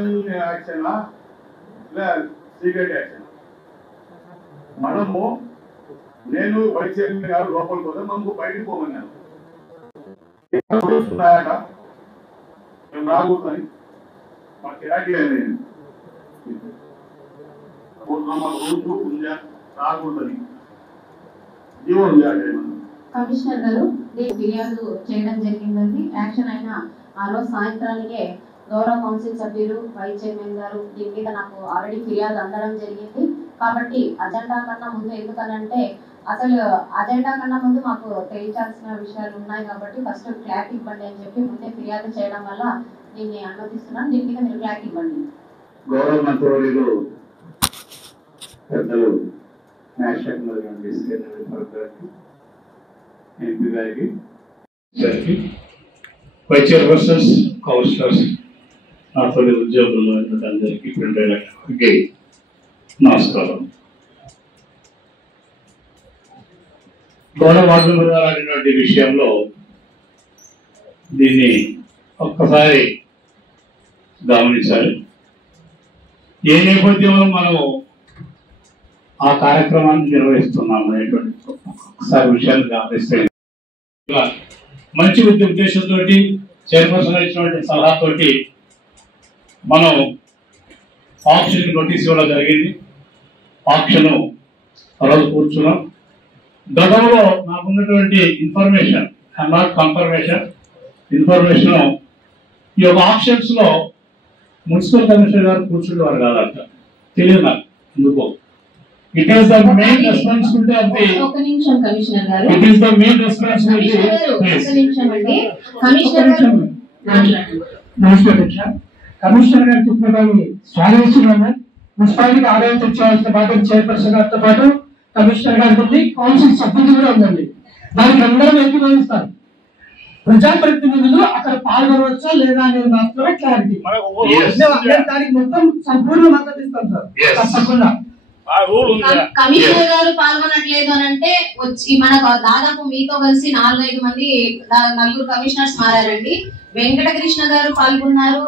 Open action secret action? మనము నేను vice chairman గారు లోపలికి పోతే మనకు బయటకు పోమన్నాను. ఉన్నాయట మేము రాకూడదని మాకు కిరాకీ రోజు రాకూడదని జీవనం చేయాలి. కమిషనర్ గారు ఫిర్యాదు చేయడం జరిగిందండి. యాక్షన్ అయినా ఆ రోజు సాయంత్రానికే గౌరవ కౌన్సిల్ సభ్యులు వైస్ చైర్మన్ గారు దీని మీద నాకు ఆల్రెడీ ఫిర్యాదు అందడం జరిగింది. కాబట్టి అజెండా కన్నా ముందు ఎందుకనంటే అసలు అజెండా కన్నా ముందు మాకు తెలియాల్సిన విషయాలు ఉన్నాయి కాబట్టి ఫస్ట్ క్లారిటీ ఇవ్వండి అని చెప్పి ముందే ఫిర్యాదు చేయడం వల్ల దీన్ని అనుమతిస్తున్నాను. దీని మీద మీరు క్లారిటీ ఇవ్వండి. గౌరవ మంత్రులు పెద్దలు ఎంపీ గారికి వైస్ చైర్పర్సన్స్ కౌన్సిలర్స్ నా తోటి ఉద్యోగులు అందరికీ ప్రింటర్లకి నమస్కారం. గౌరవ వార్డు మెంబర్ అనేటువంటి విషయంలో దీన్ని ఒక్కసారి గమనించాలి. ఏ నేపథ్యంలో మనము ఆ కార్యక్రమాన్ని నిర్వహిస్తున్నాము అనేటువంటి ఒకసారి విషయాన్ని గమనిస్తే మంచి ఉద్దేశంతో చైర్పర్సన్ ఇచ్చినటువంటి సలహాతోటి మనం ఆప్షన్ నోటీస్ ఇవ్వడం జరిగింది. ఆప్షన్ ఆ రోజు కూర్చున్నాం. గతంలో నాకున్నటువంటి ఇన్ఫర్మేషన్ నాట్ కన్ఫర్మేషన్ ఈ యొక్క ఆప్షన్స్ లో మున్సిపల్ కమిషనర్ గారు కూర్చుండేవారు కాదంట. తెలియదు నాకు ఎందుకో. It is the main responsibility of the ఒక నిమిషం కమిషనర్ గారు. It is the main responsibility. ఒక నిమిషం అండి కమిషనర్ గారు నమస్కారం. కమిషనర్ గారు చెప్పినదాన్ని స్వాగతిస్తున్నాము. మున్సిపాలిటీకి ఆదాయం తెచ్చేవాళ్ళతో పాటు చైర్పర్సన్ గారితో పాటు కమిషనర్ గారికి ఉంది, కౌన్సిల్ సభ్యులు కూడా ఉందండి. దానికి అందరం ఏకీభవిస్తారు. ప్రజాప్రతినిధులు అక్కడ పాల్గొనవచ్చా లేదా అనేది మాత్రమే క్లారిటీ. దానికి మొత్తం సంపూర్ణ మద్దతు ఇస్తాం సార్ తప్పకుండా. కమిషనర్ గారు పాల్గొనట్లేదు అని అంటే వచ్చి మనకు దాదాపు మీతో కలిసి 4-5 మంది నలుగురు కమిషనర్స్ మారారండి. వెంకటకృష్ణ గారు పాల్గొన్నారు.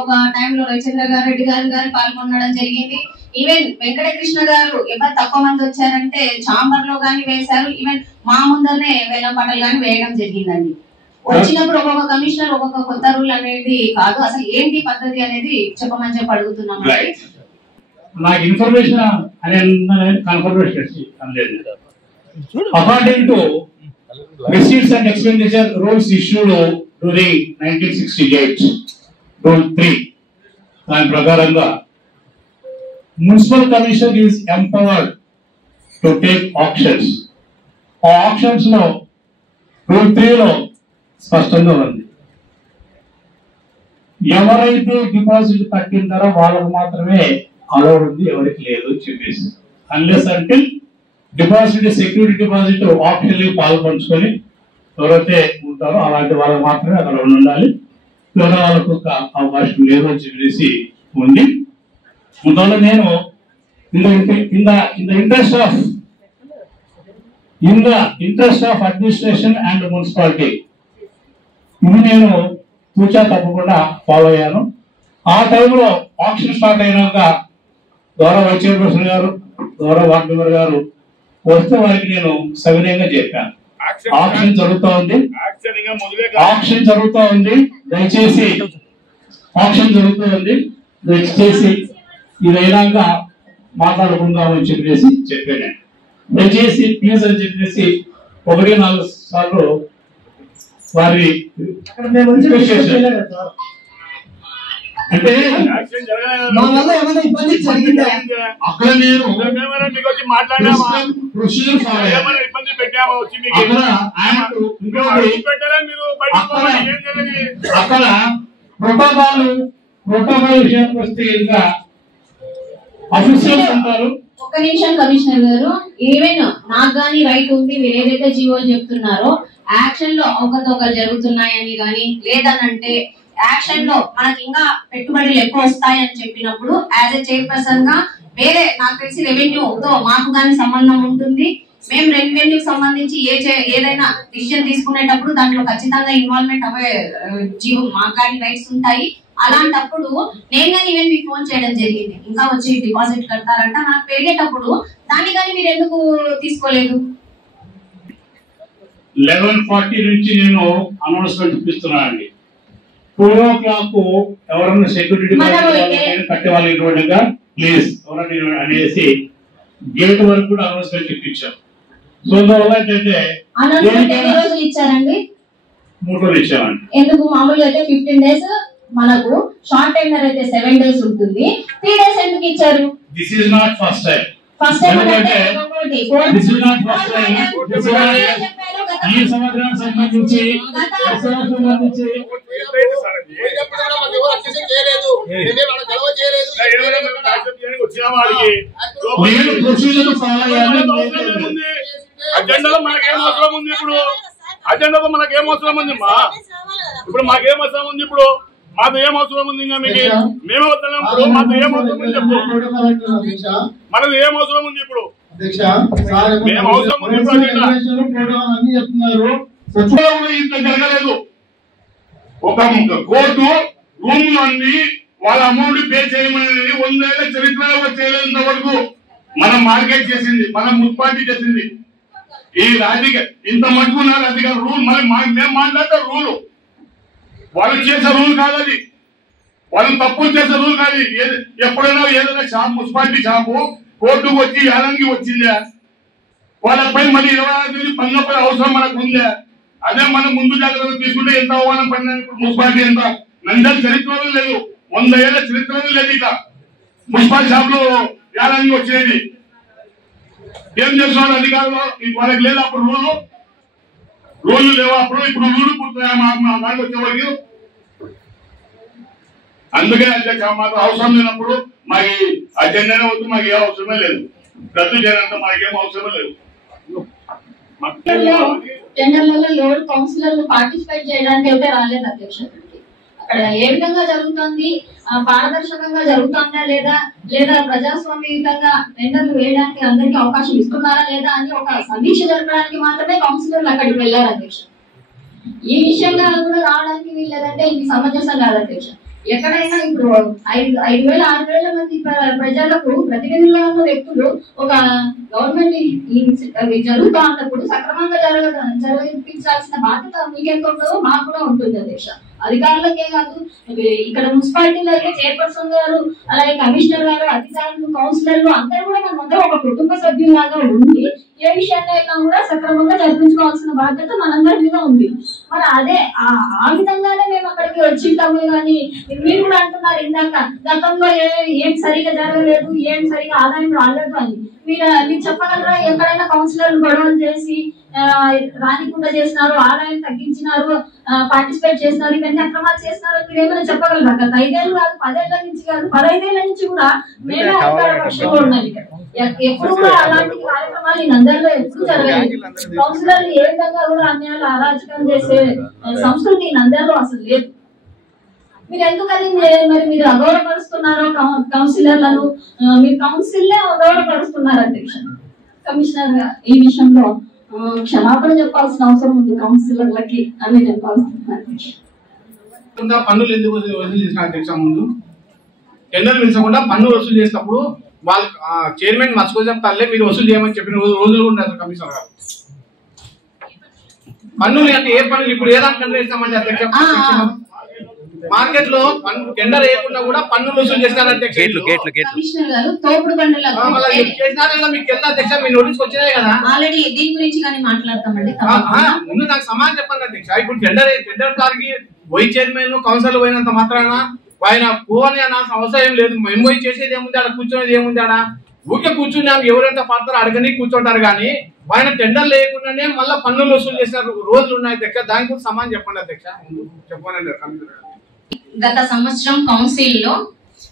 ఒక టైంలో రవిచంద్ర గారు రెడ్డి గారు పాల్గొనడం జరిగింది. ఈవెన్ వెంకటకృష్ణ గారు ఎవరు తక్కువ మంది వచ్చారంటే చాంబర్ లో గానీ వేశారు. ఈవెన్ మా ముందరనే వేలం పాటలు గానీ వేయడం జరిగిందండి. వచ్చినప్పుడు ఒక్కొక్క కమిషనర్ ఒక్కొక్క కొత్త రూల్ అనేది కాదు, అసలు ఏంటి పద్ధతి అనేది చెప్పమని చెప్పి అడుగుతున్నాం. నాకు ఇన్ఫర్మేషన్ అనేది కన్ఫర్మేషన్ అనలేదు. According to receipts and expenditure rules issued during 1968 rule 3 దాని ప్రకారంగా municipal commission is empowered to take options. ఆ ఆప్షన్స్ లో రూల్ 3 లో స్పష్టంగా ఉంది. ఎవరైతే డిపాజిట్ కట్టింటారో వాళ్ళకు మాత్రమే అలౌ ఉంది, ఎవరికి లేదు చెప్పేసి. అన్లెస్ అంటే డిపాజిట్ సెక్యూరిటీ డిపాజిట్ ఆప్షన్ పాల్పంచుకొని ఎవరైతే ఉంటారో అలాంటి వాళ్ళకి మాత్రమే అక్కడ ఉండాలి. వేరే వాళ్ళకు అవకాశం లేదు అని చెప్పేసి ఉంది. అందువల్ల నేను in the interest of administration and municipality ఇది నేను తూచా తప్పకుండా ఫాలో అయ్యాను. ఆ టైంలో ఆప్షన్ స్టార్ట్ అయినాక గౌరవ వైస్ చైర్పర్సన్ గారు, గౌరవ వార్డు మెంబర్ గారు వస్తే వారికి నేను సవినయంగా చెప్పాను. ఆప్షన్ జరుగుతూ ఉంది, దయచేసి ఆప్షన్ జరుగుతూ ఉంది, దయచేసి ఇదైనాక మాట్లాడుకుందామని చెప్పేసి చెప్పాను. దయచేసి ప్లీజ్ అని చెప్పేసి 1-4 సార్లు వారి అంటే అక్కడ నేను అక్కడ ప్రోటోకాల్ విషయానికి వస్తే ఇంకా అఫీషియల్స్ ఉంటారు. ఒక్క నిమిషం కమిషనర్ గారు, ఈవెన్ నాకు గానీ రైట్ ఉంది, మీరు ఏదైతే జీవోలు చెప్తున్నారో యాక్షన్ లో అవకతవకలు జరుగుతున్నాయని గానీ లేదనంటే యాక్షన్ లో మనకి ఇంకా పెట్టుబడులు ఎక్కువ వస్తాయని చెప్పినప్పుడు యాజ్ ఎ చైర్పర్సన్ గా వేరే నాకు తెలిసి రెవెన్యూతో మాకు గానీ సంబంధం ఉంటుంది. మేము రెవెన్యూకి సంబంధించి ఏదైనా డిసిజన్ తీసుకునేటప్పుడు దాంట్లో ఖచ్చితంగా ఇన్వాల్వ్మెంట్ అవే జీవో మాకు కానీ రైట్స్ ఉంటాయి. అలాంటప్పుడు నేను కానీ ఈవెన్ మీకు ఫోన్ చేయడం జరిగింది, ఇంకా వచ్చి డిపాజిట్ కడతారంట నాకు పెరిగేటప్పుడు, దాన్ని కానీ మీరు ఎందుకు తీసుకోలేదు? 11:40 నుంచి నేను అనౌన్స్మెంట్ ఇప్పిస్తున్నానండి. 2 o'clock ఎవరన్నా సెక్యూరిటీ కట్టే వాళ్ళకి ప్లీజ్ ఎవరన్నా అనేసి గేట్ వరకు కూడా అనౌన్స్మెంట్ ఇప్పించాం. సో దానివల్ల ఏంటంటే ఎన్ని రోజులు ఇచ్చారండి? 3 రోజులు ఇచ్చామండి. ఎందుకు? మామూలుగా అయితే 15 days, మనకు షార్ట్ టైమర్ అయితే 7 days ఉంటుంది. 3 days ఎందుకు ఇచ్చారు? This is not first time. First time అంటే this is not first time. ఈ సంవత్సరానికి సంబంధించి అజెండాలో మనకేం అవసరం ఉంది? ఇప్పుడు అజెండాలో మనకేం అవసరం ఉంది? ఇప్పుడు మాకేం అవసరం ఉంది? ఇప్పుడు మాకు ఏం అవసరం ఉంది? ఇంకా మీకు మేమే వద్దాం. ఇప్పుడు మాకు ఏం అవసరం ఉంది చెప్పు. మనకు ఏం అవసరం ఉంది? ఇప్పుడు మేము అవసరం ఉంది. ఇంత జరగలేదు. ఒక కోర్టు రూమ్ అన్ని వాళ్ళ అమౌంట్ పే చేయమని 100 ఏళ్ల చరిత్రలో చేయలేనంత వరకు మనం మార్కెట్ చేసింది, మనం మున్సిపాలిటీ చేసింది. ఈ రాజకీయ ఇంత మట్టుకున్నారు అధికారు రూల్. మళ్ళీ మేము మాట్లాడే రూలు వాళ్ళు చేసే రూల్ కాదు, అది వాళ్ళు తప్పులు చేసే రూల్ కాదు. ఎప్పుడైనా ఏదైనా షాప్, మున్సిపాలిటీ షాపు కోర్టుకు వచ్చి యాదానికి వచ్చిందా, వాళ్ళపై మళ్ళీ 26 పన్నుపై అవసరం మనకు ఉందా? అదే మనం ముందు జాగ్రత్తలు తీసుకుంటే ఎంత అవమానం పడినా. ఇప్పుడు మున్సిపాలిటీ ఎంత నందల చరిత్రలో లేదు, 100 ఏళ్ల చరిత్రలో లేదు. ఇక మున్సిపాలిటీ షాప్ లో యాదానికి వచ్చేది ఏం చేస్తున్నారు అధికారులు? వాళ్ళకి లేదు అప్పుడు రూళ్ళు లేవు అప్పుడు. ఇప్పుడు రూళ్ళు పుడుతున్నాయా మా దానికి వచ్చేవాడికి? అందుకే అధ్యక్ష మాకు అవసరం లేనప్పుడు మాకు అజెండానే వద్దు, మాకు ఏ అవసరమే లేదు. రద్దు చేయనంత మాకేం అవసరమే లేదు. టెండర్లలో ఎవరు కౌన్సిలర్లు పార్టిసిపేట్ చేయడానికి అయితే రాలేదు అధ్యక్ష. అక్కడ ఏ విధంగా జరుగుతుంది, పారదర్శకంగా జరుగుతుందా లేదా ప్రజాస్వామ్యయుతంగా టెండర్లు వేయడానికి అందరికీ అవకాశం ఇస్తున్నారా లేదా అని ఒక సమీక్ష జరపడానికి మాత్రమే కౌన్సిలర్లు అక్కడికి వెళ్ళారు అధ్యక్ష. ఈ విషయంగా కూడా రావడానికి వీల్లేదంటే ఇది సమంజసం కాదు అధ్యక్ష. ఎక్కడైనా ఇప్పుడు 5,000 6,000 మంది ప్రజలకు ప్రతినిధులుగా ఉన్న వ్యక్తులు ఒక గవర్నమెంట్ జరుగుతూ ఉన్నప్పుడు సక్రమంగా జరిపించాల్సిన బాధ్యత మీకెంత ఉంటుందో మాకు కూడా ఉంటుంది అధ్యక్ష. అధికారులకే కాదు, ఇక్కడ మున్సిపాలిటీలో అయితే చైర్పర్సన్ గారు, అలాగే కమిషనర్ గారు, అధికారులు, కౌన్సిలర్లు అందరూ కూడా మనమందరం ఒక కుటుంబ సభ్యులాగా ఉండి ఏ విషయాన్ని అయినా కూడా సక్రమంగా జరిపించుకోవాల్సిన బాధ్యత మనందరి మీద ఉంది. మరి అదే ఆ విధంగానే మేము అక్కడికి వచ్చింటాము. కానీ మీరు కూడా అంటున్నారు ఇందాక గతంలో ఏం సరిగా జరగలేదు, ఏం సరిగా ఆదాయం రాలేదు అని. మీరు చెప్పగలరా? ఎక్కడైనా కౌన్సిలర్లు గొడవలు చేసి రానికుండా చేసినారు, ఆదాయం తగ్గించినారు, పార్టిసిపేట్ చేసినారు, ఇవన్నీ అక్రమాలు చేసినారు మీరు ఏమైనా చెప్పగలరా? గత 5 ఏళ్ళు కాదు, 10 ఏళ్ల నుంచి కాదు, 15 ఏళ్ల నుంచి కూడా మేమే అధికార పక్షంలో ఉన్నాం. ఎప్పుడు కూడా అలాంటి కార్యక్రమాలు ఈ నందరిలో ఎప్పుడు జరగలేదు. కౌన్సిలర్లు ఏ విధంగా కూడా అన్యాయాలు అరాచకం చేసే సంస్కృతి ఈ నందరిలో అసలు లేదు. మీరు ఎందుకని మరి మీరు అగౌరవపరుస్తున్నారు కౌన్సిలర్లను? మీరు కౌన్సిల్ అగౌరవపరుస్తున్నారు అధ్యక్ష. కమిషనర్ ఈ విషయంలో క్షమాపణ చెప్పాల్సిన అవసరం ఉంది కౌన్సిలర్లకి అని చెప్పాల్సిన అధ్యక్ష. పన్నులు ఎందుకు వసూలు చేసిన అధ్యక్ష? ముందు టెండర్ పిలిచకుండా పన్ను వసూలు చేసినప్పుడు వాళ్ళు చైర్మన్ మర్చిపో చెప్తారులే మీరు వసూలు చేయమని చెప్పిన రోజులు ఉన్నారు కమిషనర్ గారు. పన్నులు అంటే ఏ పన్నులు? ఇప్పుడు ఏదాకా చేస్తామండి అధ్యక్ష? మార్కెట్ లో టెండర్ వేయకుండా కూడా పన్నులు వసూలు చేస్తారు అధ్యక్ష. కమిషనర్ గారు తోపుడు బండ్లకు మీకు తెలుసా అధ్యక్ష? మీ నోటీస్ వచ్చినాయి కదా ఆల్రెడీ, దీని గురించి కానీ మాట్లాడతామండి. ముందు నాకు సమాధానం చెప్పండి అధ్యక్ష. ఇప్పుడు టెండర్ కారికి వైస్ చైర్మన్ కౌన్సిల్ పోయినంత మాత్రాన ఆయన పోని అనాల్సిన అవసరం లేదు. మేము పోయి చేసేది ఏముంది, ఆడ కూర్చొనేది ఏముంది? ఆడ ఊరికే కూర్చున్నాము, ఎవరెంత పడతారో అడగని కూర్చుంటారు. కానీ ఆయన టెండర్ లేకుండానే మళ్ళీ పన్నులు వసూలు చేసిన రోజులు ఉన్నాయి అధ్యక్ష. దాని గురించి సమాధానం చెప్పండి అధ్యక్ష. చెప్పండి. గత సంవత్సరం కౌన్సిల్ లో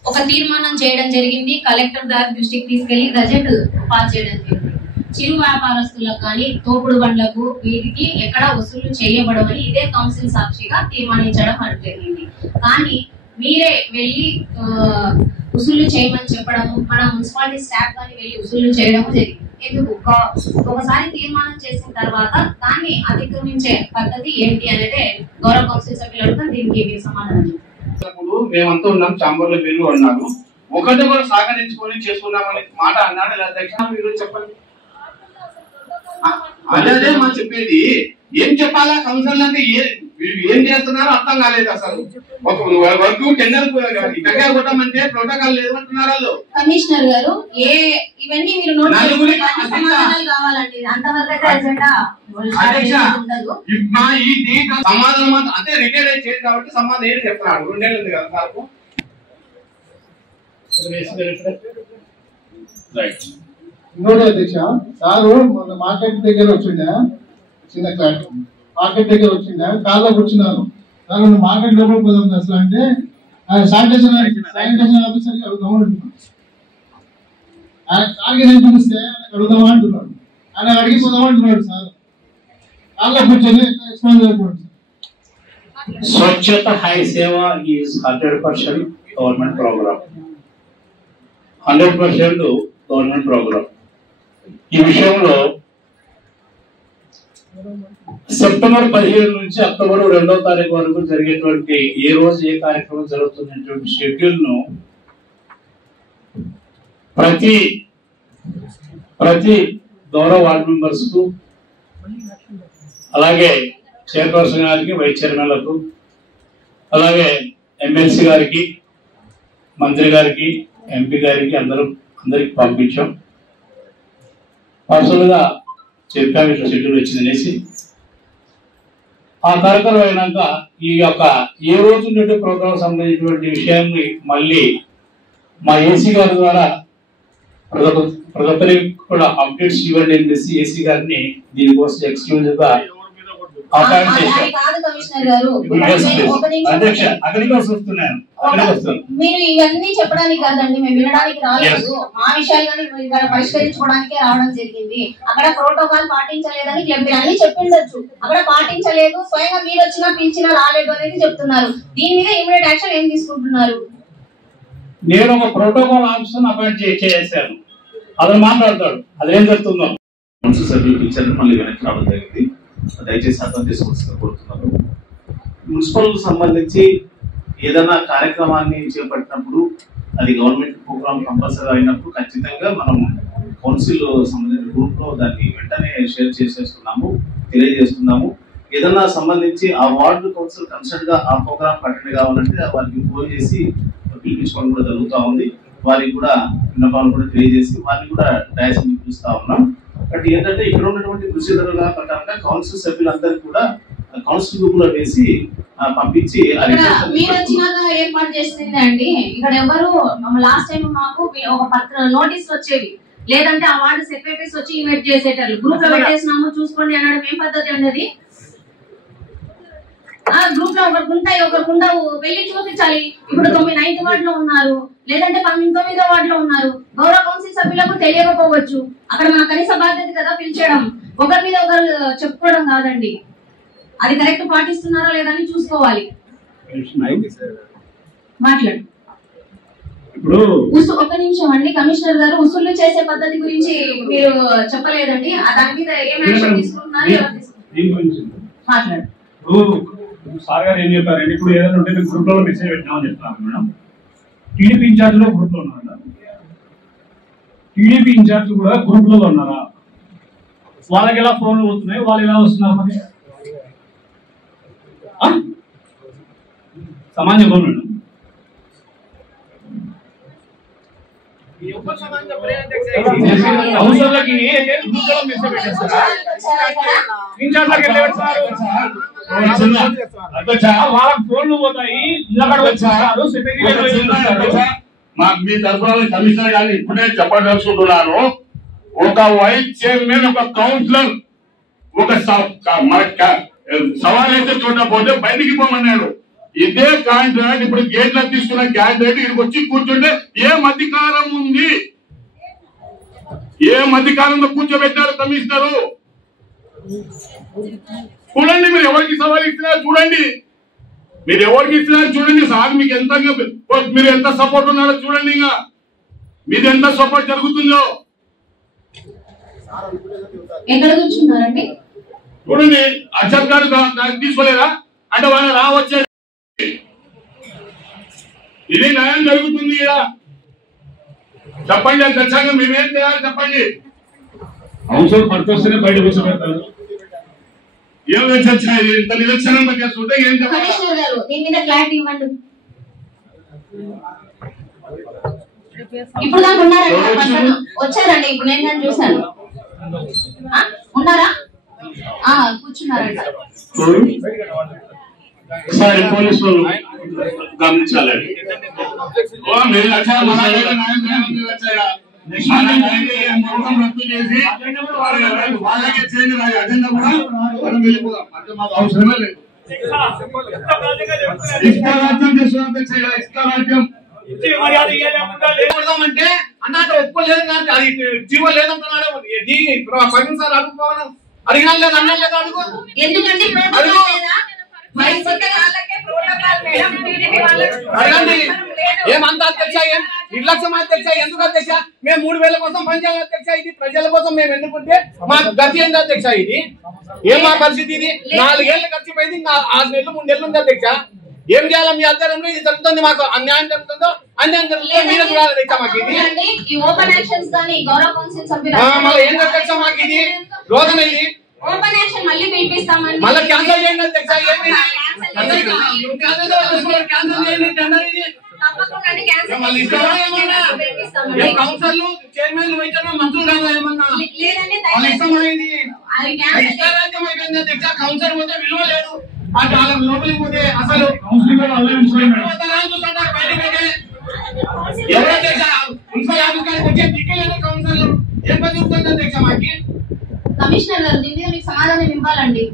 ఒక తీర్మానం చేయడం జరిగింది. కలెక్టర్ గారి దృష్టికి తీసుకెళ్లి గజెట్ పాస్ చేయడం జరిగింది. చిరు వ్యాపారస్తులకు కానీ తోపుడు బండ్లకు వీటికి ఎక్కడ వసూలు చేయబడమని ఇదే కౌన్సిల్ సాక్షిగా తీర్మానించడం జరిగింది. కానీ మీరే వెళ్ళి వసూలు చేయమని చెప్పడము, మన మున్సిపాలిటీ స్టాఫ్ కానీ వెళ్ళి వసూలు చేయడము జరిగింది. ఎందుకు? ఒకసారి తీర్మానం చేసిన తర్వాత దాన్ని అతిక్రమించే పద్ధతి ఏంటి అనేది గౌరవ కౌన్సిల్ సభ్యులు అడుగుతారు. దీనికి మీరు సమాధానం చెప్పండి. మేమంతా ఉన్నాం, చాంబర్లో వీళ్ళు ఉన్నాము, ఒకటి కూడా సహకరించుకొని చేసుకున్నామని మాట అన్నాడు లేదా అధ్యక్ష? మీరు చెప్పండి. అదే మనం చెప్పేది. ఏం చెప్పాలా? కౌన్సిల్ అంటే ఏం చేస్తున్నారో అర్థం కాలేదు అసలు. ఒక వర్క్ టెండర్ దగ్గర కొట్టమంటే ప్రోటోకాల్ లేదు అంటున్నారు వాళ్ళు. కమిషనర్ గారు ఇవన్నీ మీరు సమాధానాలు కావాలండి. అంతవరకు సమాధానం అంటే రిటైర్ చేయదు కాబట్టి సమాధానం ఏంటి చెప్తున్నాడు. 2 ఏళ్ళు ఉంది కదా సార్కు. ఇంకోటి అధ్యక్ష, సారు మన మార్కెట్ దగ్గర వచ్చిండే, చిన్న క్లాట్ మార్కెట్ దగ్గర వచ్చిండే, కాల్లో కూర్చున్నాను. సార్ మార్కెట్ లోపల పోదాం అసలు అంటే శానిటేషన్ ఆఫీసర్కి అడుగుదాం అంటున్నాడు. ఆయన సార్కి నేను పిలిస్తే అడుగుదామా అంటున్నాడు. ఆయన అడిగిపోదాం అంటున్నాడు. సార్ కాల్లో కూర్చొని ఎక్స్ప్లెయిన్ చేయకూడదు. Swachhata Hi Seva is 100% government program. 100% government program. ఈ విషయంలో సెప్టెంబర్ 15 నుంచి అక్టోబర్ 2వ తారీఖు వరకు జరిగేటువంటి ఏ రోజు ఏ కార్యక్రమం జరుగుతున్నటువంటి షెడ్యూల్ ను ప్రతి గౌరవ వార్డు మెంబర్స్ కు, అలాగే చైర్పర్సన్ గారికి, వైస్ చైర్మన్లకు, అలాగే ఎమ్మెల్సీ గారికి, మంత్రి గారికి, ఎంపీ గారికి అందరికి పంపించాం. పర్సనల్ గా చెప్పాము ఇట్లా షెడ్యూల్ వచ్చింది అనేసి. ఆ కార్యక్రమం అయినాక ఈ యొక్క ఏ రోజు నుండి ప్రోగ్రామ్ సంబంధించినటువంటి విషయాన్ని మళ్ళీ మా ఏసీ గారి ద్వారా ప్రతి ఒక్కరికి కూడా అప్డేట్స్ ఇవ్వండి అని చెప్పి ఏసీ గారిని దీనికోసం ఎక్స్క్లూజివ్ గా అపాయింట్ చేశారు. అధ్యక్ష అక్కడికి వస్తున్నాను. మీరు ఇవన్నీ చెప్పడానికి కాదండి, మేము వినడానికి రాలేదు. మా విషయాలు కానీ ఇక్కడ పరిష్కరించుకోవడానికే రావడం జరిగింది. అక్కడ ప్రోటోకాల్ పాటించలేదని మీరు అన్ని చెప్పిండొచ్చు. అక్కడ పాటించలేదు, స్వయంగా మీరు వచ్చినా పిలిచినా రాలేదు అనేది చెప్తున్నారు. దీని మీద ఇమీడియట్ యాక్షన్ ఏం తీసుకుంటున్నారు? నేను ఒక ప్రోటోకాల్ ఆఫీసర్ అపాయింట్ చేశాను. అతను మాట్లాడతాడు, అదేం జరుగుతుందో. సభ్యులు పిలిచారు, మళ్ళీ వెనక్కి రావడం జరిగింది. దయచేసి అర్థం చేసుకోవాల్సిందిగా కోరుతున్నాను. మున్సిపల్ సంబంధించి ఏదైనా కార్యక్రమాన్ని చేపట్టినప్పుడు అది గవర్నమెంట్ ప్రోగ్రామ్ కంపల్సరీ అయినప్పుడు ఖచ్చితంగా మనం కౌన్సిల్ సంబంధించిన గ్రూప్ లో దాన్ని వెంటనే షేర్ చేసేస్తున్నాము, తెలియజేస్తున్నాము. ఏదైనా సంబంధించి ఆ వార్డు కౌన్సిల్ కన్సర్న్ గా ఆ ప్రోగ్రామ్ అటెండ్ కావాలంటే వారికి ఫోన్ చేసి పిలిపించుకోవడం కూడా జరుగుతూ ఉంది. వారికి కూడా విన్నపాలను కూడా తెలియజేసి వారిని కూడా డయాస్ పిలుస్తా ఉన్నాం. బట్ ఏంటంటే ఇక్కడ ఉన్నటువంటి ప్రొసీజర్ల ప్రకారంగా కౌన్సిల్ సభ్యులందరికీ కూడా కౌన్సిల్ గ్రూప్ లో వేసి పంపించి మీరు వచ్చినాక ఏర్పాటు చేస్తుంది అండి. ఇక్కడ ఎవరు లాస్ట్ టైం మాకు ఒక నోటీస్ వచ్చేవి, లేదంటే ఆ వార్డు సెక్రటరీస్ వచ్చి ఇన్వైట్ చేసేటారు. గ్రూప్ లో పెట్టేసినాము చూసుకోండి అనడం ఏం పద్ధతి అండి? గ్రూప్ లో ఒకరికి ఉంటాయి, ఒకరికి ఉండవు, వెళ్ళి చూపించాలి. ఇప్పుడు 9వ వార్డులో ఉన్నారు, లేదంటే 19వ వార్డులో ఉన్నారు. గౌరవ కౌన్సిల్ సభ్యులకు తెలియకపోవచ్చు. అక్కడ మన కనీస బాధ్యత కదా పిలిచడం, ఒకరి మీద ఒకరు చెప్పుకోవడం కాదండి. అది కరెక్ట్ పాటిస్తున్నారా లేదా అని చూసుకోవాలి. మాట్లాడు. ఇప్పుడు ఒక నిమిషం అండి, కమిషనర్ గారు ఉసుళ్ళు చేసే పద్ధతి గురించి మీరు చెప్పలేదండి. దాని మీద ఏం యాక్షన్ తీసుకుంటున్నారు? మాట్లాడు. సార్ గారు ఏం చెప్పారండి, ఇప్పుడు ఏదైనా ఉంటే మేము గ్రూప్ లో మెసేజ్ పెట్టినామని చెప్తాను మేడం. టీడీపీ ఇన్ఛార్జ్ లో గ్రూప్ లో ఉన్నారా? టీడీపీ ఇన్ఛార్జ్ కూడా గ్రూప్ లో ఉన్నారా? వాళ్ళకి ఎలా ఫోన్లు పోతున్నాయి, వాళ్ళు ఎలా వస్తున్నారు? మరి సమాజం మేడం అవసరాలకి వాళ్ళకి ఫోన్లు పోతాయి. మీ తరఫున కమిషనర్ గారిని ఇప్పుడే చెప్పదలుచుకుంటున్నాను. ఒక వైస్ చైర్మన్, ఒక కౌన్సిలర్ ఒక సవాల్ అయితే చూడకపోతే బయటికి పోమన్నాడు. ఇదే క్యాండిడేట్ ఇప్పుడు గేట్ల తీసుకున్న క్యాండిడేట్ ఇక్కడికి వచ్చి కూర్చుంటే ఏం అధికారం ఉంది? ఏం అధికారంలో కూర్చోబెట్టారు కమిషనరు? చూడండి, మీరు ఎవరికి సవాల్ ఇచ్చినారు చూడండి, మీరు ఎవరికి ఇచ్చినారు చూడండి. సార్ మీకు ఎంత, మీరు ఎంత సపోర్ట్ ఉన్నారో చూడండి. ఇంకా మీది ఎంత సపోర్ట్ జరుగుతుందో ఎక్కడ కూర్చున్నారండి చూడండి. అర్షద్ గారు తీసుకోలేదా అంటే వాళ్ళు రావచ్చే ఇది న్యాయం జరుగుతుంది ఇలా చెప్పండి. ఖచ్చితంగా మేమేం చేయాలి చెప్పండి. అవసరం పట్టుకొస్తేనే బయట కూర్చోబెడతారు. ఏం చర్చ ఇంత నిరక్షణం చేస్తుంటే ఏం చెప్పాలి? కమిషనర్ గారు దీని మీద క్లారిటీ ఇవ్వండి. ఇప్పుడు దాకా ఉన్నారండి, వచ్చారండి. ఇప్పుడు నేను కానీ చూశాను. ఉన్నారా? కూర్చున్నారంట. ఒకసారి పోలీసు వాళ్ళు గమనించాలండి. రద్దు చేసి వాళ్ళకే చేయండి. అజెండా కూడా మనం వెళ్ళిపోదాం. అంటే మాకు అవసరమే లేదు. ఇష్టారాజ్యం చేస్తున్నా ఇష్టారాజ్యం అంటే అన్నట్టు ఒప్పుకోలేదు. అది జీవో లేదంటున్నాడు. పగిన సార్ అడుగుకోవడం అడిగినా లేదు అన్నా లేదు అడుగు. ఎందుకంటే అడగండి. ఏమంతా అధ్యక్ష, ఏం నిర్లక్ష్యం అధ్యక్ష, ఎందుకు అధ్యక్ష? మేము 3000 కోసం పనిచేయాలి అధ్యక్ష. ఇది ప్రజల కోసం మేము ఎందుకుంటే మాకు గతి ఏంది అధ్యక్ష? ఇది ఏం మా పరిస్థితి? ఇది 4 ఏళ్ళు ఖర్చుపోయింది. ఇంకా 6 నెలలు 3 నెలలు ఉంది అధ్యక్ష. ఏం చేయాలి మీ ఆధ్వర్యంలో? ఇది జరుగుతుంది, మాకు అన్యాయం జరుగుతుందో అన్యాయం జరుగుతుందో మీరే చూడాలి అధ్యక్ష. మాకు ఇది మళ్ళీ ఏం అధ్యక్ష? మాకు ఇది రోగం. ఇది ఓపెన్ యాక్షన్ మళ్ళీ పిలిపిస్తామండి. మళ్ళీ క్యాన్సిల్ చేయండి అధ్యక్ష. ఏమి కౌన్సిల్ చైర్మన్ మంత్రులు కాదు ఏమన్నా అధ్యక్ష. కౌన్సిల్ పోతే విలువ లేదు. లోపలికి పోతే అసలు ఎవరైతే మున్సిపల్ ఆఫీస్ వచ్చే దిక్కలేదు కౌన్సిల్. ఏం పని అధ్యక్ష మాకి? కమిషనర్ గారు దీని మీద మీకు సమాధానం ఇవ్వాలండి.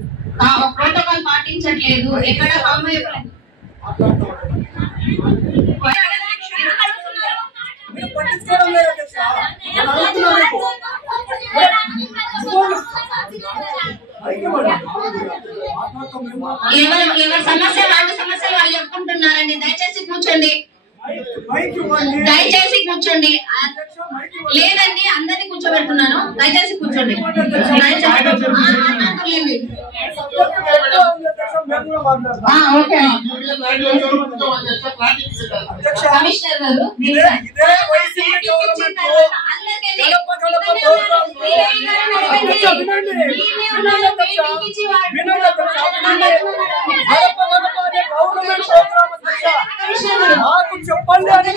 ప్రోటోకాల్ పాటించట్లేదు, ఎక్కడ ఫామ్ అయిపోలేదు. ఎవరి సమస్యలు వాళ్ళు చెప్పుకుంటున్నారండి. దయచేసి కూర్చోండి, దయచేసి కూర్చోండి. లేదండి, అందరినీ కూర్చోబెడుతున్నాను. దయచేసి కూర్చోండి. కమిషనర్ గారు చెప్పండి అని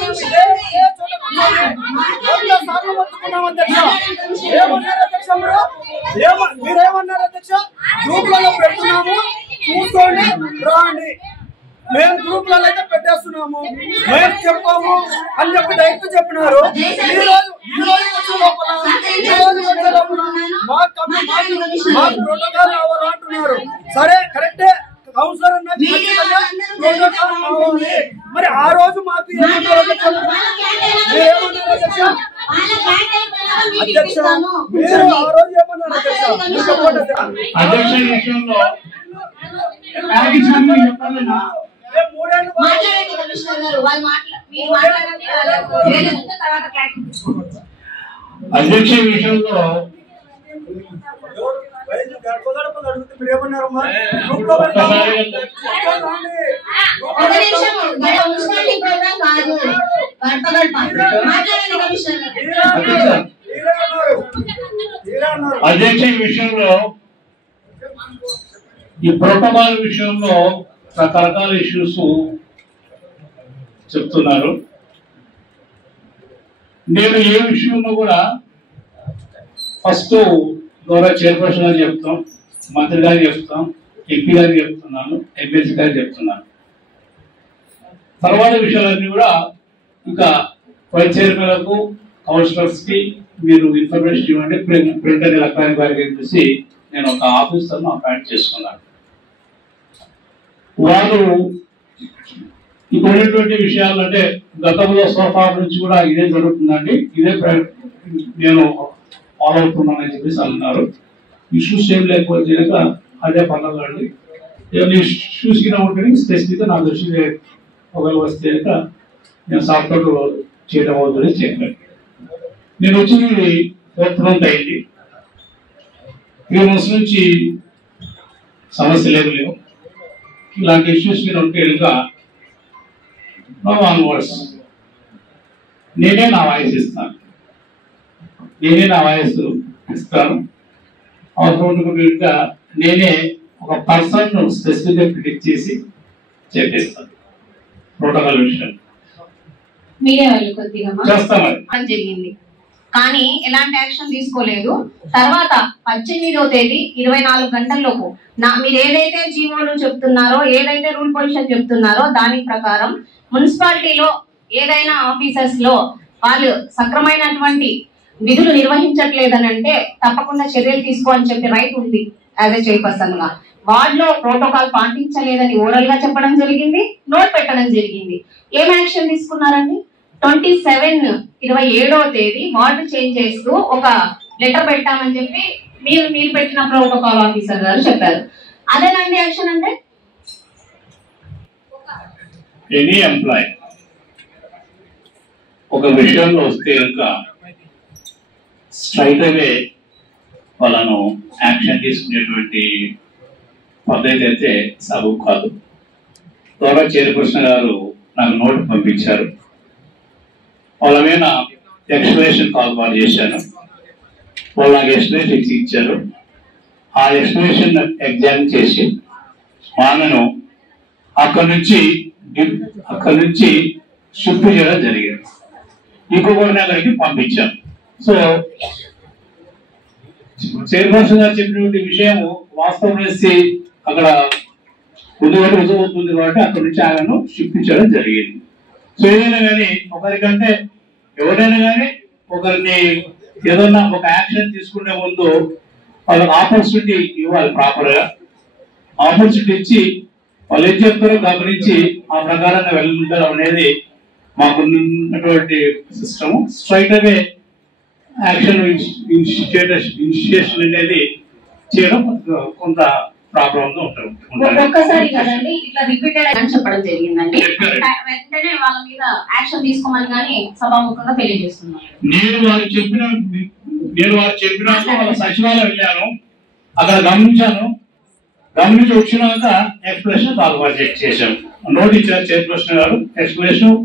ఏమన్నారు అధ్యక్ష? మీరేమన్నారు అధ్యక్ష? గ్రూప్లలో పెడుతున్నాము, చూసుకోండి రాండి. మేము గ్రూప్లలో అయితే పెట్టేస్తున్నాము, మేము చెప్పాము అని చెప్పి డైరెక్ట్ చెప్పినారు. ఈ రోజు వచ్చే లోపల మాకు ప్రోటోకాల్ అంటున్నారు. సరే కరెక్టే, కౌన్సిలర్ అన్నది ప్రోటోకాల్ కావాలి. మరి ఆ రోజు మాకు ఏమన్నారు అధ్యక్ష? అధ్యక్ష మీరు ఆ రోజు ఏమన్నారు అధ్యక్ష? అధ్యక్ష విషయంలో మాట్లాడండి కమిషనర్ గారు. వాళ్ళు మాట్లాడండి. అధ్యక్ష విషయంలో మీరేమన్నారమ్మా? అధ్యక్ష విషయంలో ఈ ప్రోటోకాల్ విషయంలో రకరకాల ఇష్యూస్ చెప్తున్నారు. నేను ఏ విషయంలో కూడా ఫస్ట్ గౌరవ చైర్పర్సన్ గారు చెప్తాం, మంత్రి గారికి చెప్తాం, ఎంపీ గారికి చెప్తున్నాను, ఎమ్మెల్సీ గారికి చెప్తున్నాను. తర్వాత విషయాలన్నీ కూడా ఇంకా వైస్ చైర్మన్లకు, కౌన్సిలర్స్ కి మీరు ఇన్ఫర్మేషన్ ఇవ్వండి. ప్రింట్ అండ్ ఎలక్ట్రానిక్ వారికి చూసి నేను ఒక ఆఫీసర్ను అపాయింట్ చేసుకున్నాను. వారు ఇప్పుడున్నటువంటి విషయాలు అంటే గతంలో సోఫా నుంచి కూడా ఇదే జరుగుతుందండి, ఇదే నేను ఫాలో అవుతున్నానని చెప్పేసి అన్నారు. ఇష్యూస్ ఏం లేకపోతే కనుక అదే పనులు అండి. ఏమైనా ఇష్యూస్ కింద ఉంటే స్పెసిఫిక్గా నా దృష్టి ఒకవేళ వస్తే కనుక నేను సాఫ్ట్వేర్ చేయడం అవుతుంది చేయలేదు. నేను వచ్చింది 4th month అయింది. 3 months నుంచి సమస్యలు ఏమి లేవు. ఇలాంటి ఇష్యూస్ మీద ఉంటే కనుక ఆన్వర్డ్స్ నేనే నా వాయిస్ ఇస్తాను. అవసరం ఉన్నట్టుగా నేనే ఒక పర్సన్ స్పెసిఫిక్గా ప్రిడిక్ట్ చేసి చెప్పేస్తాను ప్రోటోకాల్ విషయం మీరే వాళ్ళు కొద్దిగా చేస్తామని జరిగింది. కానీ ఎలాంటి యాక్షన్ తీసుకోలేదు. తర్వాత 18వ తేదీ 24 గంటల్లోపు మీరు ఏదైతే జీవోలు చెప్తున్నారో, ఏదైతే రూల్ పొజిషన్ చెప్తున్నారో దాని ప్రకారం మున్సిపాలిటీలో ఏదైనా ఆఫీసర్స్ లో వాళ్ళు సక్రమైనటువంటి విధులు నిర్వహించట్లేదని అంటే తప్పకుండా చర్యలు తీసుకోవాలని చెప్పి రైట్ ఉంది. యాజ్ ఎ చైర్పర్సన్ గా వార్డులో ప్రోటోకాల్ పాటించలేదని ఓరల్ గా చెప్పడం జరిగింది, నోట్ పెట్టడం జరిగింది. ఏం యాక్షన్ తీసుకున్నారండి? 27వ తేదీ వార్డు చేంజ్ చేస్తూ ఒక లెటర్ పెట్టామని చెప్పి మీరు పెట్టిన ప్రోటోకాల్ ఆఫీసర్ గారు చెప్పారు. అదేనండి యాక్షన్ అంటే? ఎనీ ఎంప్లాయ్ ఒక విషయంలో వస్తే కనుక స్ట్రైట్ అవే వాళ్ళను యాక్షన్ తీసుకునేటువంటి పద్ధతి అయితే సబబు కాదు. గౌరవ చైర్పర్సన్ గారు నాకు నోట్ పంపించారు. వాళ్ళ మీద ఎక్స్ప్లెనేషన్ కాల్ పాటు చేశాను. వాళ్ళు నాకు ఎక్స్ప్లెనేషన్ ఇచ్చారు. ఆ ఎక్స్ప్లెనేషన్ ఎగ్జామ్ చేసి ఆమెను అక్కడి నుంచి షిఫ్ట్ చేయడం జరిగింది. ఇంకొక నగరికి పంపించాం. సో చైర్పర్సన్ గారు చెప్పినటువంటి విషయం వాస్తవం వేసి అక్కడ రుజువు అవుతుంది కాబట్టి అక్కడి నుంచి ఆయనను షిఫ్ట్ చేయడం జరిగింది. సో ఏదైనా కానీ ఒకరికంటే ఎవరైనా కానీ ఒకరిని ఏదన్నా ఒక యాక్షన్ తీసుకునే ముందు వాళ్ళకి ఆపర్చునిటీ ఇవ్వాలి. ప్రాపర్ గా ఆపర్చునిటీ ఇచ్చి వాళ్ళు ఏం చెప్తారో గమనించి ఆ ప్రకారంగా వెళ్ళడం అనేది మాకున్నటువంటి సిస్టమ్. స్ట్రైట్ అవే యాక్షన్ ఇనిషియేషన్ అనేది చేయడం కొంత ప్రాబ్లం గా ఉంటుంది. ఒక్కసారి కదండి ఇట్లా రిపీటెడ్ అని చెప్పడం జరిగిందండి. వెంటనే వాళ్ళ మీద యాక్షన్ తీసుకోమని కానీ సభాముఖంగా తెలియజేస్తున్నాను. నేను వారు చెప్పినాక వాళ్ళ సచివాలయం వెళ్ళాను, అక్కడ గమనించి వచ్చినాక ఎక్స్ప్లెనేషన్ పాల్గొని చేశాను. నోట్ ఇచ్చారు చైర్పర్సన్ గారు ఎక్స్ప్లెనేషన్.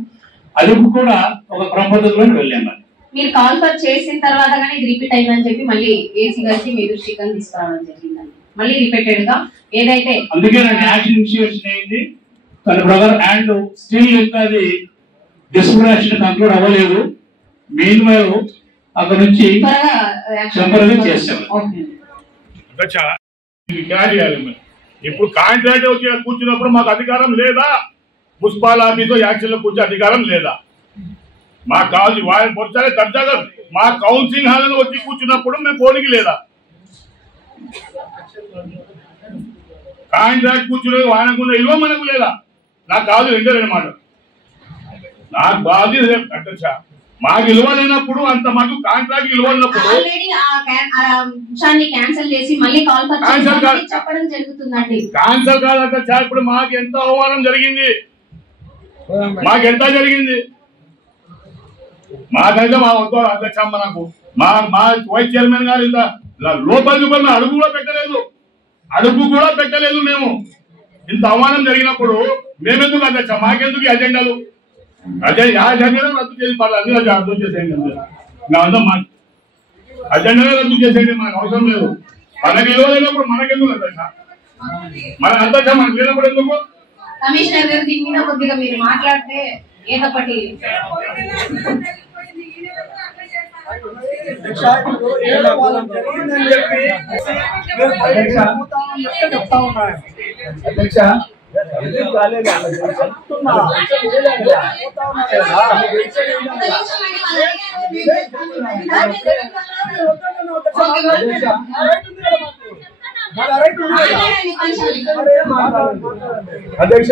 అది కూడా ఒక క్రమపద్ధతిలో వెళ్ళాను. మీరు కాల్ ఫర్ చేసిన తర్వాత కానీ ఇది రిపీట్ అయిందని చెప్పి మళ్ళీ ఏసీ గారికి మీ దృష్టికి తీసుకురావడం జరిగిందండి. మళ్ళీ రిపీటెడ్ గా ఏదైతే అందుకే నాకు యాక్షన్ ఇనిషియేషన్ అయింది దాని ప్రకారం అండ్ స్టిల్ ఇంకా అది డిస్క్రిమినేషన్ కంక్లూడ్ అవ్వలేదు. మెయిన్ వైల్ అక్కడ నుంచి టెంపరరీ చేస్తాము. ఇప్పుడు కాంట్రాక్ట్ వచ్చి కూర్చున్నప్పుడు మాకు అధికారం లేదా? మున్సిపల్ ఆఫీసు యాక్షన్ లో కూర్చే అధికారం లేదా? మాకు కావాలి వాళ్ళు పొరచాలి దర్జాగా మా కౌన్సిలింగ్ హాల్ వచ్చి కూర్చున్నప్పుడు మేము పోనీకి లేదా? కాంట్రాక్ట్ కూర్చునే వానకుండా ఇల్వ మనకు లేదా? నాకు కాదు రెండే మాట. నాకు బాధ్యత అధ్యక్ష. మాకు ఇల్వ లేనప్పుడు అంత మాకు కాంట్రాక్ట్ ఇల్వ ఉన్నప్పుడు క్యాన్సల్ చేసి మళ్ళీ కాల్ చెప్పడం జరుగుతుందండి. క్యాన్సల్ కాదు అధ్యక్ష. ఇప్పుడు మాకు ఎంత అవమానం జరిగింది, మాకెంత జరిగింది. మాకైతే మా వద్ద అధ్యక్ష మనకు మా వైస్ చైర్మన్ గారు ఇంత లోపలికి అడుగు కూడా పెట్టలేదు. మేము ఇంత అవమానం జరిగినప్పుడు మేమెందుకు అధ్యక్ష? మాకెందుకు అజెండాలు? అజెండా రద్దు చేసి అన్ని రద్దు చేసేయండి. అజెండా రద్దు చేసేయండి, మనకు అవసరం లేదు. మనకి ఇల్లు లేనప్పుడు మనకెందుకు అధ్యక్ష? మన అధ్యక్ష మనకు లేనప్పుడు ఎందుకు? కమిషనర్ గారు దీని మీద కొద్దిగా మీరు మాట్లాడితే ఏదొకటి చెప్తా ఉన్నాయి అధ్యక్ష. అధ్యక్ష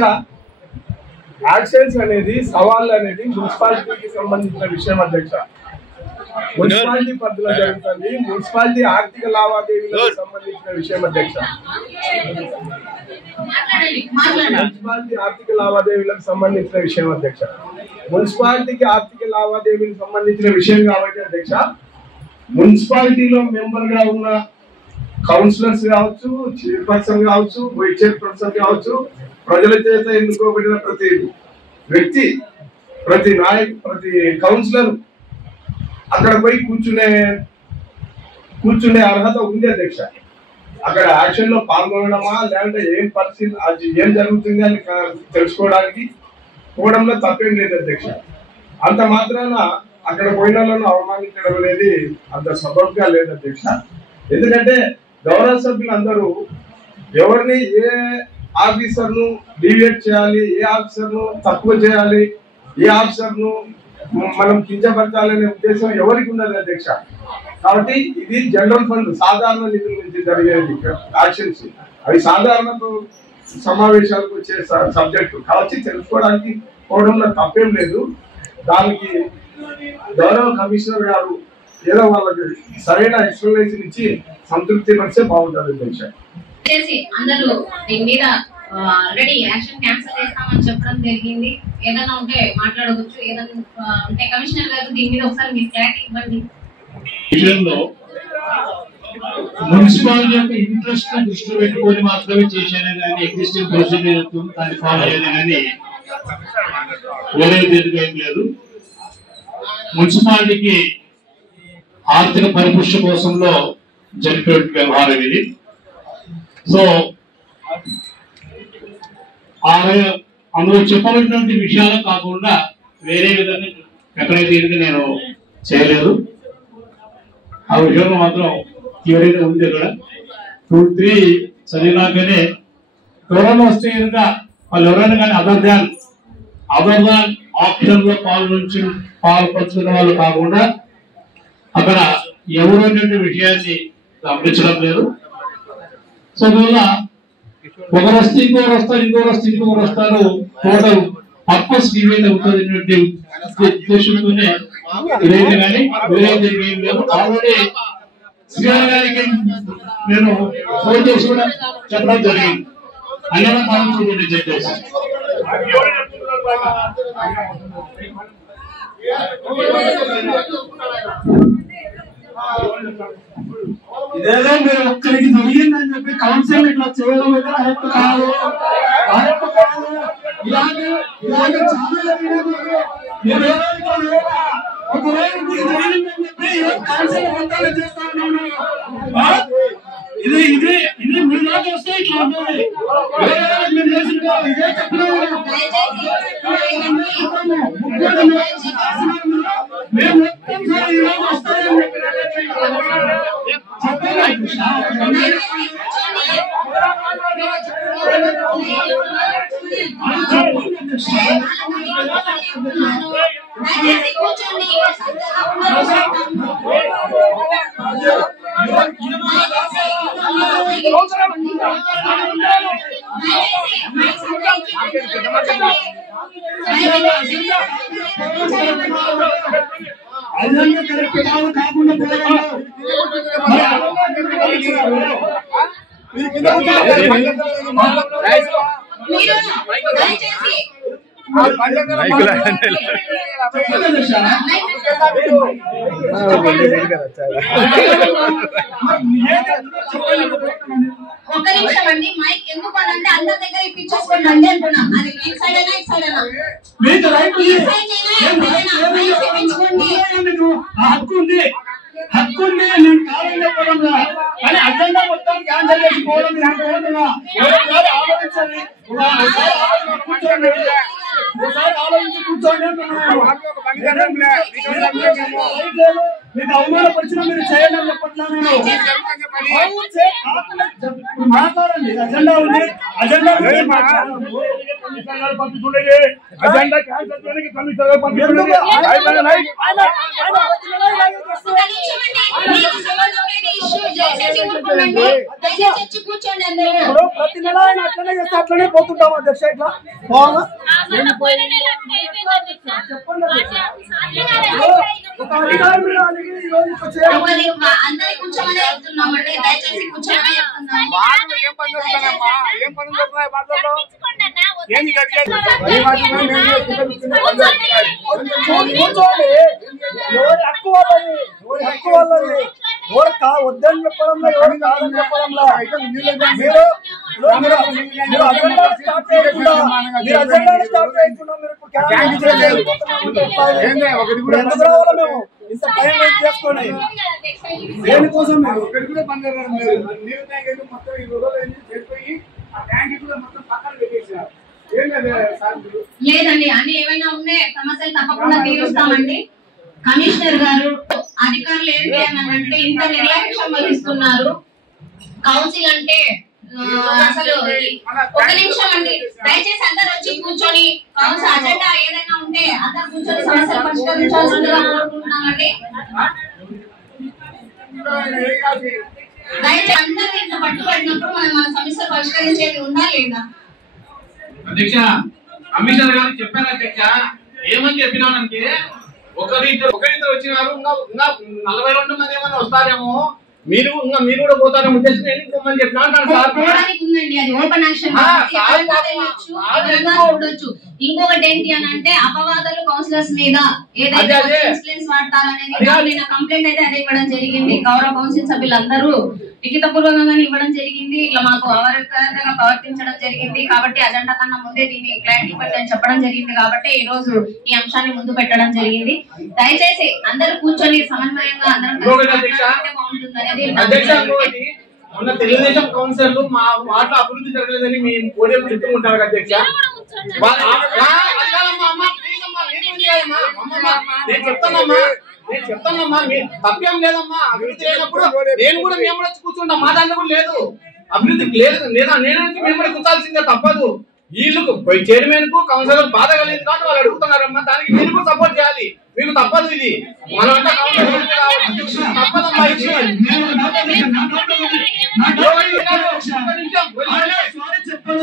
యాక్షన్స్ అనేది సవాళ్ళు అనేది మున్సిపాలిటీకి సంబంధించిన విషయం అధ్యక్ష. మున్సిపాలిటీ పరిధిలో జరుగుతుంది. మున్సిపాలిటీ ఆర్థిక లావాదేవీలకు సంబంధించిన విషయం అధ్యక్ష. మున్సిపాలిటీ ఆర్థిక లావాదేవీలకు సంబంధించిన విషయం అధ్యక్ష. మున్సిపాలిటీకి ఆర్థిక లావాదేవీలకు సంబంధించిన విషయం కాబట్టి అధ్యక్ష, మున్సిపాలిటీలో మెంబర్ గా ఉన్న కౌన్సిలర్స్ కావచ్చు, చైర్పర్సన్ కావచ్చు, వైస్ చైర్పర్సన్ కావచ్చు, ప్రజల చేత ఎన్నుకోబడిన ప్రతినిధి వ్యక్తి, ప్రతి కౌన్సిలర్ అక్కడ పోయి కూర్చునే అర్హత ఉంది అధ్యక్ష. అక్కడ యాక్షన్ లో పాల్గొనడమా లేదంటే ఏం పరిస్థితి, అది ఏం జరుగుతుంది అని తెలుసుకోవడానికి పోవడంలో తప్పేం లేదు అధ్యక్ష. అంత మాత్రాన అక్కడ పోయిన వాళ్ళను అవమానించడం అనేది అంత సబబ్గా లేదు అధ్యక్ష. ఎందుకంటే గౌరవ సభ్యులు అందరూ ఎవరిని ఏ ఆఫీసర్ ను డివియేట్ చేయాలి, ఏ ఆఫీసర్ ను తక్కువ చేయాలి, ఏ ఆఫీసర్ ను మనం కించపరచాలనే ఉద్దేశం ఎవరికి ఉన్నది అధ్యక్ష. కాబట్టి ఇది జనరల్ ఫండ్ సాధారణ నిధుల నుంచి జరిగేది యాక్షన్స్, అవి సాధారణ సమావేశాలకు వచ్చే సబ్జెక్టు కాబట్టి తెలుసుకోవడానికి పోవడంలో తప్పేం లేదు. దానికి గౌరవ కమిషనర్ గారు ఏదో వాళ్ళకి సరైన ఎక్స్ప్లెనేషన్ ఇచ్చి సంతృప్తి పరిస్తే బాగుంటుంది అధ్యక్ష. అందరూ దీని మీద ఆల్రెడీ యాక్షన్ క్యాన్సిల్ చేస్తామని చెప్పడం జరిగింది. ఏదైనా ఉంటే మాట్లాడవచ్చు, ఏదైనా ఉంటే కమిషనర్ గారు దీని మీద ఒకసారి మీ క్లారిటీ ఇవ్వండి. విషయంలో మున్సిపాలిటీ యొక్క ఇంట్రెస్ట్ దృష్టిలో పెట్టుకొని మాత్రమే చేసేదే కానీ ఎగ్జిస్టింగ్ ప్రొసీజర్ దాన్ని ఫాలో అయ్యేదే కానీ వేరే దేనికి ఏం లేదు. మున్సిపాలిటీకి ఆర్థిక పరిపుష్టి కోసంలో జరిపే వ్యవహారం ఇది. సో అందులో చెప్పబడినటువంటి విషయాలు కాకుండా వేరే విధంగా ఎక్కడైతే ఇది నేను చేయలేదు. ఆ విషయంలో మాత్రం ఎవరైతే ఉంది అక్కడ 2-3 చదివినాకనే ఎవరైనా వస్తే కనుక వాళ్ళు ఎవరైనా కానీ అదర్ దాన్ ఆప్షన్ లో పాల్పంచుకున్న వాళ్ళు కాకుండా అక్కడ ఎవరు అనేటువంటి విషయాన్ని గమనించడం లేదు. సో అందువల్ల ఒకరు వస్తే ఇంకొకరు వస్తారు టోటల్ పర్పస్ డివైడ్ అవుతుంది అనేటువంటి ఉద్దేశంతోనే ఇదైతే కానీ వేరే ఏం లేదు. ఆల్రెడీ శ్రీరామ్ గారికి నేను ఫోన్ చేసి కూడా చెప్పడం జరిగింది. అయ్యా పాల్గొంటుంది చెప్పేసి ఇదేదో మీరు ఒక్కరికి జరిగిందని చెప్పి కౌన్సిల్ ఇట్లా చేయడం హెల్ప్ కాదు, ఇలాగే చాలా జరిగినప్పుడు మీరు ఒకరోజు మీకు జరిగిందని చెప్పి కౌన్సిల్ మొత్తాలు చేస్తా ఉన్నాను. ఇది మీలో చూస్తే ఇట్లా ఉంటుంది. మీరు చేసిన ఇదే చెప్పిన మేము మొత్తం ఈరోజు వస్తాయని అదంతా కరెక్ట్ కాదు కాకుండా ఒక్క నిమిషం అండి. మైక్ ఎందుకు అంటే అందరి దగ్గర ఇప్పించేసుకోండి అండి అంటున్నా. అది ఇటు సైడ్ అయినా ఇటు సైడ్ అయినా హక్కు ఉంది. నేను కాలం చెప్పడంలా కానీ అజెండా మొత్తం క్యాన్సల్ చేసుకోవడం ఒకసారి ఆలోచించండి, ఒకసారి ఆలోచించి కూర్చోండి అంటున్నాను. మీకు అవమానపరిచిన మీరు చేయండి అని చెప్పట్లా. నేను మాట్లాడండి. అజెండా ఉంది, అజెండా అజెండా క్యాన్సల్ చేయడానికి కమిషనర్ పంపించండి. ప్రతి నెల ఆయన అట్లనే చేస్తే అట్లనే పోతుంటాం అధ్యక్ష. ఇట్లా అందరికి కూర్చోమని చెప్తున్నామండి. దయచేసి కూర్చోమని చెప్తున్నాము. ఎవరి హక్కు వాళ్ళది, ఎవరి హక్కు వాళ్ళది. ఎవరు వద్దని చెప్పడంలో, ఎవరు కాదని చెప్పడంలో మీరు అజెండా స్టార్ట్ చేయకుండా మీరు అజెండాను స్టార్ట్ చేయకుండా మీరు ఇప్పుడు క్యాబినెట్ ఎందుకు రావాలా మేము ఇంత టైం వెయిట్ చేసుకొని దేనికోసం లేదండి అన్ని ఏమైనా ఉండే సమస్యలు తప్పకుండా తీరుస్తామండి. కమిషనర్ గారు అధికారులు ఏంటి అని అంటే ఇంత నిర్లక్ష్యం వహిస్తున్నారు. కౌన్సిల్ అంటే అసలు ఒక నిమిషం అండి, దయచేసి అందరు వచ్చి కూర్చొని కౌన్సిల్ అజెండా ఏదైనా ఉంటే అందరు కూర్చొని సమస్యలు పరిష్కరించాల్సిందిగా కోరుకుంటున్నామండి. దయచేసి అందరూ ఇంత పట్టుబడినప్పుడు మనం మన సమస్యలు పరిష్కరించేది ఉందా లేదా? అధ్యక్ష కమిషనర్ గారు చెప్పారు అధ్యక్ష, ఏమని చెప్పినానంటే ఒకరిద్దరు వచ్చినారు, ఇంకా 42 మంది ఏమైనా వస్తారేమో, మీరు కూడా పోతారేమో ఉద్దేశం ఎన్నికోమని చెప్పినాను సార్. ఉందండి అది ఓపెన్ యాక్షన్ చూడొచ్చు. ఇంకొకటి ఏంటి అని అంటే అపవాదాలు కౌన్సిలర్స్ మీద ఏదైతే ఇన్ఫ్లుయెన్స్ వాడతారనేది నేను కంప్లైంట్ అయితే అదే ఇవ్వడం జరిగింది. గౌరవ కౌన్సిల్ సభ్యులందరూ లిఖిత పూర్వకంగా ఇవ్వడం జరిగింది. ఇలా మాకు అవరకరంగా ప్రవర్తించడం జరిగింది కాబట్టి అజెండా కన్నా ముందే దీన్ని క్లారిటీ ఇవ్వండి అని చెప్పడం జరిగింది కాబట్టి ఈ రోజు ఈ అంశాన్ని ముందు పెట్టడం జరిగింది. దయచేసి అందరూ కూర్చొని సమన్వయంగా అందరం బాగుంటుందని మొన్న తెలుగుదేశం కౌన్సిలర్లు మా వాటిలో అభివృద్ధి జరగలేదని మీ పోడియం చెప్తుంటారు అధ్యక్ష. నేను చెప్తానమ్మా తప్పేం లేదమ్మా, అభివృద్ధి లేనప్పుడు నేను కూడా మేము వచ్చి కూర్చుంటాం, మా దాంట్లో కూడా లేదు అభివృద్ధి లేదు లేదా నేనంటే మేము కూడా కూర్చాల్సిందే తప్పదు. వీళ్ళకు చైర్మన్ కు కౌన్సిలర్ బాధ కలిగింది కాబట్టి వాళ్ళు అడుగుతున్నారమ్మా, దానికి మీరు కూడా సపోర్ట్ చేయాలి, మీకు తప్పదు. ఇది మనం అంటే తప్పదమ్మా.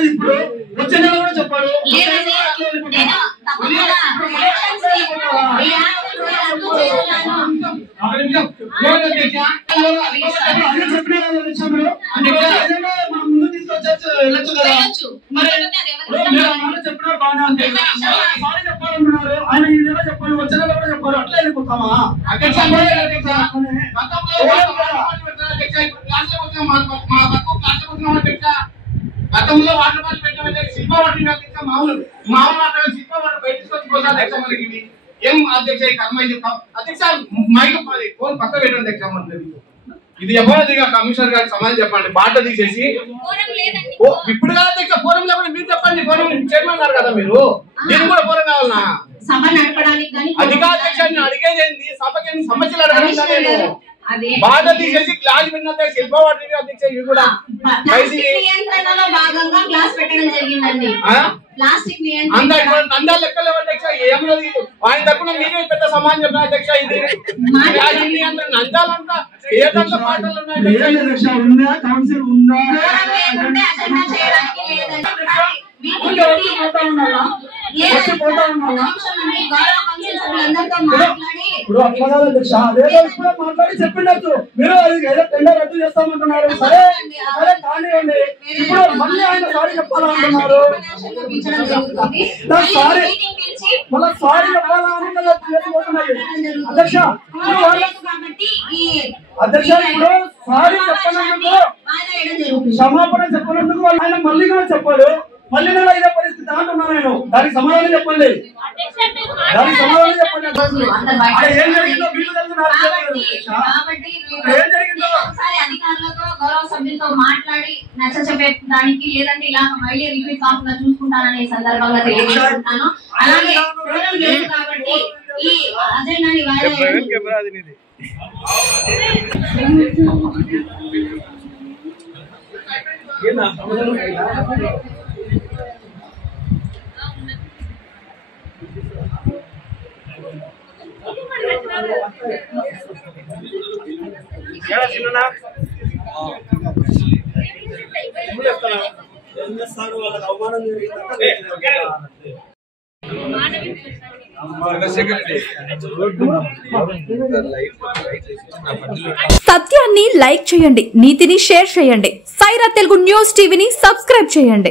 ఇప్పుడు వచ్చే నెల కూడా చెప్పాడు. ముందు తీసుకొచ్చు వెళ్ళొచ్చు కదా, మరి చెప్పినారు బాగా సారీ చెప్పాలంటున్నారు ఆయన. ఈ నెల చెప్పాలి, వచ్చే నెల కూడా చెప్పాలి, అట్లా వెళ్ళిపోతామా? గతంలో వాటర్ బాటిల్ పెట్టామంటే శిల్ప వాటిని మామూలు శిల్ప వాటర్ బయటకు వచ్చి మనకి ఏం అధ్యక్ష కర్మ ఇది అధ్యక్ష మైక్ ఫోన్ పక్క పెట్టండి అధ్యక్ష. ఇది ఎవరిదిగా కమిషనర్ గారికి సమాధానం చెప్పండి. బాట తీసేసి ఇప్పుడు కాదు అధ్యక్ష, ఫోరం లేకుండా మీరు చెప్పండి. ఫోరం చైర్మన్ గారు కదా మీరు, నేను కూడా ఫోరం కావాలన్నా అది కాదు అధ్యక్ష. నేను అడిగేది ఏంది, సభకి సమస్యలు అడగడం బాధ తీసేసి క్లాస్ విన్న శిల్ప వాటి అధ్యక్ష ఇవి కూడా నియంత్రణలో భాగంగా క్లాస్ పెట్టడం జరిగిందండి. ప్లాస్టిక్ నందా లెక్కలు అధ్యక్ష ఏమన్నది ఆయన తరపున మీరే పెద్ద సమాజం చెప్పిన అధ్యక్ష. ఇది నందాలంతా ఏదంతా పాటలు ఉన్నాయి కౌన్సిల్ ఉందా మాట్లాడి చెప్పిండొచ్చు మీరు, అది ఏదో టెండర్ రద్దు చేస్తామంటున్నారు. సరే సరే కానివ్వండి, ఇప్పుడు మళ్ళీ ఆయన సారీ చెప్పాలంటున్నారు. సారీ మళ్ళీ సారీ చెప్పాలని అధ్యక్ష. అధ్యక్ష ఇప్పుడు సారీ చెప్పినందుకు క్షమాపణ చెప్పినందుకు ఆయన మళ్ళీ కూడా చెప్పాడు. మళ్ళీ నేను ఇదే పరిస్థితి అంటున్నాను నేను. దానికి సమాధానం చెప్పండి, దానికి సమాధానం చెప్పండి. ఏం జరిగిందో వీళ్ళు ఏం జరిగిందో అధికారులతో గౌరవ సభ్యులతో మాట్లాడి నచ్చ చెప్పేదానికి లేదంటే ఇలా మళ్ళీ రిపీట్ కాకుండా చూసుకుంటాననే సందర్భంగా తెలియజేస్తున్నాను. అలాగే కాబట్టి ఈ అజెండాని అవమానం సత్యాన్ని లైక్ చేయండి, నీతిని షేర్ చేయండి. సైరా తెలుగు న్యూస్ టీవీని సబ్స్క్రైబ్ చేయండి.